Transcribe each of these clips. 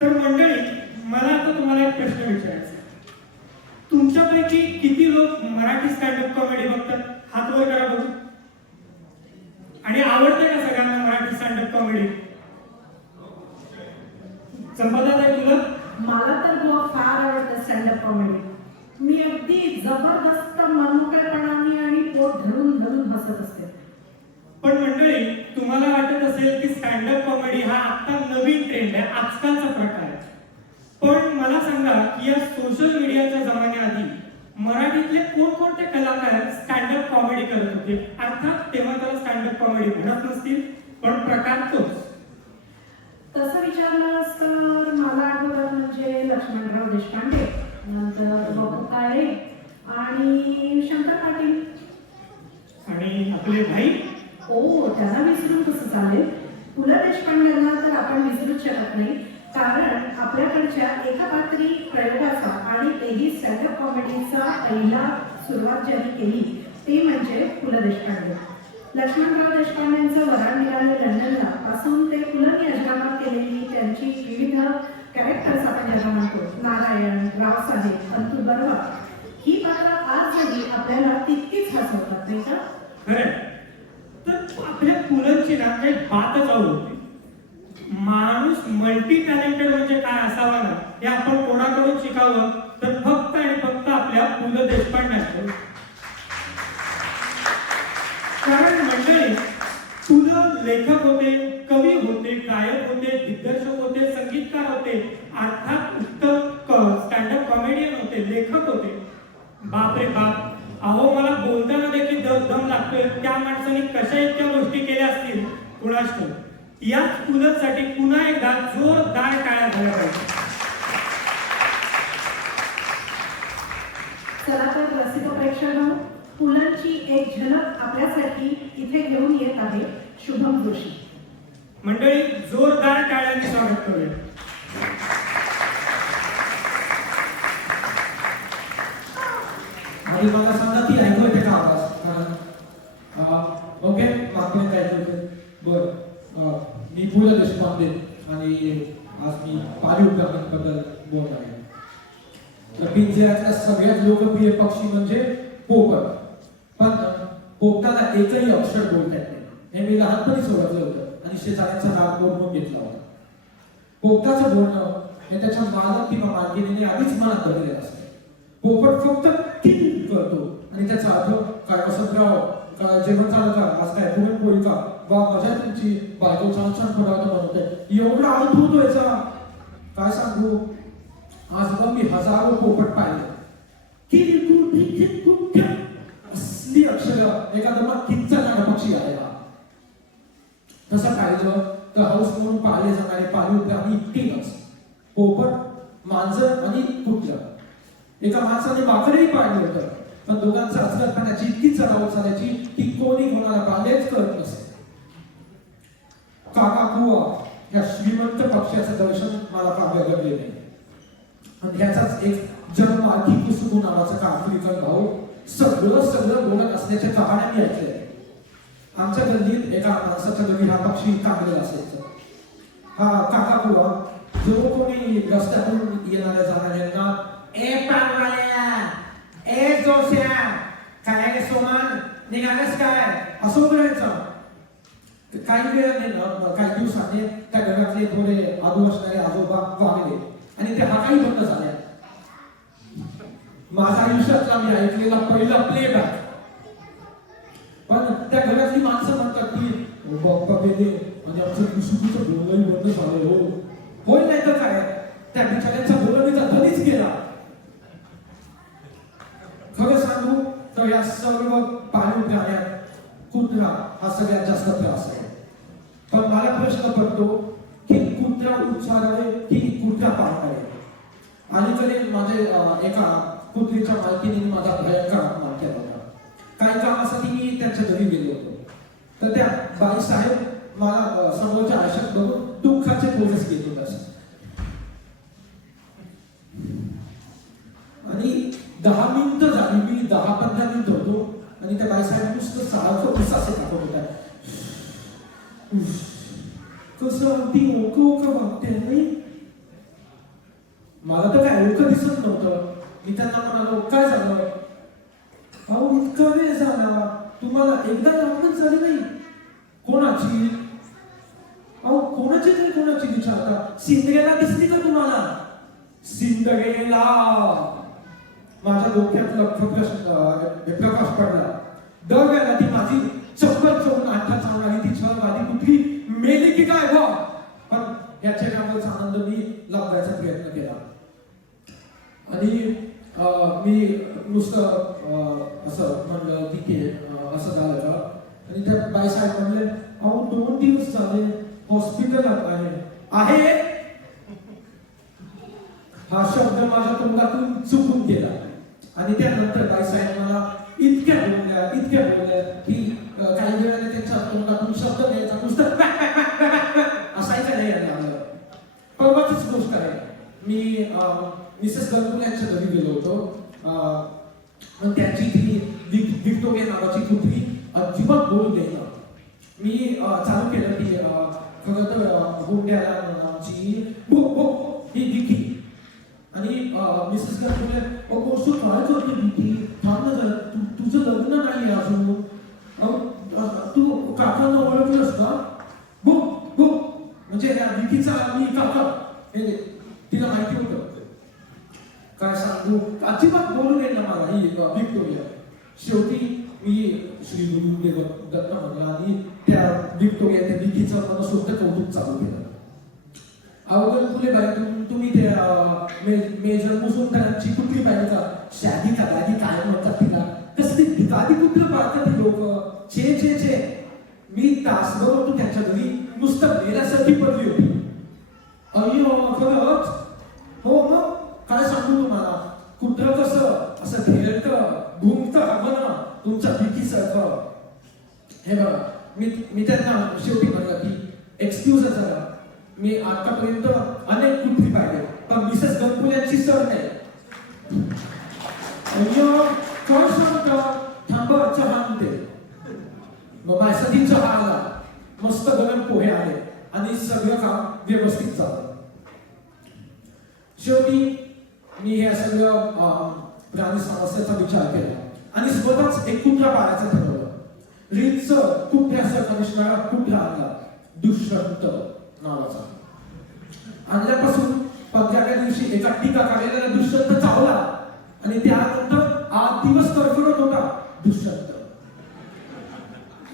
तर मंडळी मला आता तुम्हाला एक प्रश्न विचारायचा. तुमच्यापैकी किती लोक मराठी स्टँडअप कॉमेडी बघतात? हात वर करा बघू. आणि आवडते का सगळ्यांना मराठी स्टँडअप कॉमेडी संपदात आहे तुला? मला तर बुवा फार आवडतं स्टँडअप कॉमेडी मी अगदी जबरदस्त मनमोकळेपणाने आणि पोट धरून धरून हसत असते. पण मंडळी तुम्हाला वाटत असेल की स्टँडअप कॉमेडी हा आता नवीन ट्रेंड आहे आजकालचा प्रकार आहे पण मला सांगा की या सोशल मीडियाच्या जमान्याआधी मराठीतले कोणकोणते कलाकार स्टँडअप कॉमेडी करत होते? अर्थात तेव्हा त्याला स्टँडअप कॉमेडी म्हणत नसतील पण प्रकार तोच. तसं विचारलंस तर मला आठवतात म्हणजे लक्ष्मणराव देशपांडे नंतर बापू काळे आणि शंकर पाटील. आणि आपले भाई? हो त्यांना विसरून कसं चालेल? पु ल देशपांडेंना तर आपण विसरूच शकत नाही. कारण आपल्याकडच्या एका पात्री प्रयोगाचा आणि तेही स्टँडअप कॉमेडीचा पहिला सुरुवात ज्यांनी केली ते म्हणजे पु ल देशपांडे. लक्ष्मणराव देशपांडेंचं वराड निघाले लंडनला. पासून ते पुलंनी अजरामात केलेली त्यांची विविध कॅरेक्टर्स आपण ज्यांना म्हणतो नारायण रावसाहेब अंतु बर्वा ही पात्र आज आपल्याला तितकीच हसवतात नाही का? तर आपल्या पुलंची ना काही बातच चालू माणूस मल्टी टॅलेंटेड म्हणजे काय असावा ना हे आपण कोणाकडून शिकावं? तर फक्त आणि फक्त आपल्या पु ल देशपांड्यांकडून. कारण मंडळी पु ल लेखक होते कवी होते गायक होते दिग्दर्शक होते संगीतकार होते अर्थात उत्तम स्टँडअप कॉमेडियन होते लेखक होते. बापरे बाप. अहो मला बोलताना देखील दम लागतोय. त्या माणसाने कशा इतक्या गोष्टी केल्या असतील? कुणाच याच पुलतसाठी पुन्हा एकदा जोरदार टाळ्या झाल्या पाहिजे. चला तर रसिक प्रेक्षक पुलंची एक झलक आपल्यासाठी इथे घेऊन येत आहे शुभम जोशी. मंडळी जोरदार टाळ्यांनी स्वागत करूया. आणि मला सांगा ती ऐकू येते का आवाज हा. ओके मागपर्यंत ऐकू येते बर अं, मी पु ल देशपांडे आणि आज मी पाळीव प्राण्यांबद्दल बोलत आहे. तर पिंजऱ्यातल्या सगळ्यात लोकप्रिय पक्षी म्हणजे पोपट पण पोपटाला एकही अक्षर बोलता येत नाही. हे मी लहानपणी ओळखलं होतं आणि शेजाऱ्यांचा राग बोलून घेतला होता. पोपटाचं बोलणं हे त्याच्या मालक किंवा मालकिनीने आधीच मनात धरलेलं असतं. पोपट फक्त किल करतो आणि त्याचा अर्थ काय वसंतराव काय जेवण का आज काय पुरणपोळीचा. वा मजा तुमची बायको छान छान पदार्थ बनवते. एवढा अर्थ होतो याचा. काय सांगू? आज बघ मी हजारो पोपट पाहिले. असली अक्षर. एखादा मग किंचा जाणा पक्षी आहे हा. तसं पाहिलं तर हाऊस म्हणून पाळले जाणारे पाळीव प्राणी तीनच पोपट मांजर आणि कुठलं. एका माणसाने माकडंही पाळलं होतं. पण दोघांचा अजगरपणाची इतकी चढावट झाल्याची की कोणी कोणाला बांधेच करत नसे. काका कुवा या श्रीमंत पक्षाचं दर्शन मला पाहावे गगडले नाही आणि ह्याचाच एक जन्म आधी कुसुकू नावाचा काफ्रिकन भाऊ सगळं सगळं बोलत असल्याच्या कहाण्या मी ऐकल्या. आमच्या गल्लीत एका माणसाच्या घरी हा पक्षी काढलेला असायचा. हा काका कुवा जो कोणी रस्त्यातून येणाऱ्या जाणाऱ्यांना ए पानवाल्या ए जोश्या काय रे सोमान निघालच काय असं करायचं काही वेळाने न- काही दिवसाने त्या घरातले थोडे आदू असणारे आजोबा वागले आणि त्या हाताही बंद झाल्या माझ्या आयुष्यातला मी ऐकलेला पहिला प्लेबॅक पण त्या घरातली माणसं म्हणतात की बाप्पा गेले म्हणजे आमचं कुसुकीचं बोलणंही बंद झालं हो होय नाही तर काय त्या बिचाऱ्यांचा बोलणीचा धनीच गेला केला सांगू तर या सर्व पाळीव प्राण्यात कुत्रा हा सगळ्यात जास्त त्रास आहे. पण मला प्रश्न पडतो की कुत्रा उच्चारावे की कुत्रा पाळणारे? अलीकडे माझे एका कुत्रीच्या मालकीने माझा भयंकर अपमान केला होता. काही कामासाठी मी त्यांच्या घरी गेलो होतो. तर त्या बाई साहेब मला समोरच्या आयुष्यात बघून दुःखाचे पोलीस घेत होत्या आणि दहा मिनिटं झाली. दहा पंधरा मिनिट होतो आणि त्या बाईसाहेब नुसतं साळाचं उसासे दाखवत होत्या. कसं अगदी ओक ओक मागते नाही मला तर काय ओक दिसत नव्हतं. मी त्यांना म्हणालो काय झालं? अहो इतका वेळ झाला. तुम्हाला एकदा आठवण झाली नाही. प्रकाश पडला दरवेळेला ती माझी चप्पल चोरून आठा चालणारी ती छळवादी कुठली मेली की काय बा पण या चेहऱ्यावरचा आनंद मी लावायचा प्रयत्न केला. आणि मी नुसतं असं म्हणलं ठीक आहे असं झालं का? आणि त्या बाई साहेब म्हणले अहो दोन दिवस झाले हॉस्पिटलात आहे. आहे? हा शब्द माझ्या तोंडातून चुकून गेला. आणि त्यानंतर बाईसाहेब मला इतक्या बोलल्या इतक्या बोलल्या की काही वेळाने त्यांच्या तोंडातून शब्द द्यायचा नुसतं पॅक, पॅक, पॅक, असायचं नाही यायला लागलं परवाचीच गोष्ट आहे. मी मिसेस गणपुर यांच्या घरी गेलो होतो. पण त्यांची ती विक्टोरिया नावाची कुठली अजिबात बोलू देईना. मी चालू केलं की खरं तर गोंड्याला हुंड्याला आमची भो भो ही विकी आणि मिसेस गणपुर ओ गोष्ट काय करते विकी थांब ना जरा तुझं लग्न नाही अजून अहो, अं, तू काकांना ओळखलंस का हो हो म्हणजे या विकीचा मी काका हे घे, तिला माहिती होतं काय सांगू अजिबात बोलू नये ना मला ही विक्टोरिया शेवटी मी श्री गुरुदेव दत्त म्हणला आणि त्या विक्टोरिया त्या भितीचा मला सुद्धा कौतुक चालू केलं अवघड तुले बाई तुम तुम्ही ते मेजर मुसुमकरांची कुठली पाहिजे का शादी का दादी काय म्हणतात तिला? ती भिकारी कुठलं पाळतात ती लोक? छे छे छे. मी तासभर होतो त्याच्या घरी नुसतं मेल्यासारखी पडली होती. अयो खरंच हो मग? काय सांगू तुम्हाला? कुठं कसं? असं घेरतं घुमतं हवं ना तुमच्या भीतीसारखं. हे बघा मी मी त्यांना शेवटी म्हणलं की एक्सक्यूज असा मी आतापर्यंत मग आला मस्त गरम पोहे आले आणि सगळं काम व्यवस्थित चाललं. शेवटी मी हे सगळं प्राणी समस्याचा विचार केला आणि स्वतःच एक कुत्रा पाळायचं ठरवलं. रीतचं असं कमिशनर कुठे आणला दुष्यंत नावाचा. आणल्यापासून पंधराव्या दिवशी एका टीका काढलेला दुष्यंत चावला आणि त्यानंतर आठ दिवस कर्करत होता दुष्यंत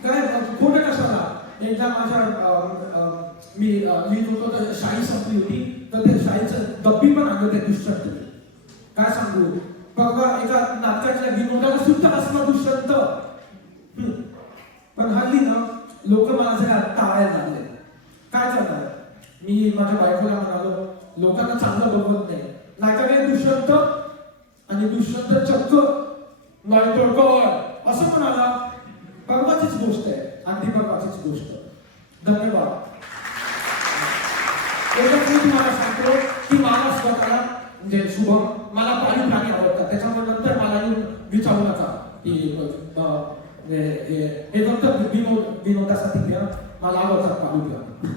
काय खोटं कशाला एकदा माझ्या मी मी अं, लिहित होतो तर शाही संपली होती तर त्या शाहीचं डब्बी पण आणलं त्या दुष्यंत. काय सांगू? बघा एका नाटकाच्या विनोदाला सुद्धा असला दुष्यंत. पण हल्ली ना लोक माझ्या टाळायला लागले. काय करणार? मी माझ्या बायकोला म्हणालो लोकांना चांगलं बघवत नाही. नाटकाने दुष्यंत आणि दुष्यंत चक्क नाही काय? असं म्हणाला. परवाचीच गोष्ट आहे. अगदी परवाचीच गोष्ट. धन्यवाद. एकच मी तुम्हाला सांगतो की मला स्वतःला म्हणजे शुभम मला पाळीव प्राणी आवडतात त्याच्यामुळे नंतर मला येऊन विचारू नका की हे फक्त विनोद विनोदासाठी घ्या. मला आवडतात पाळीव प्राणी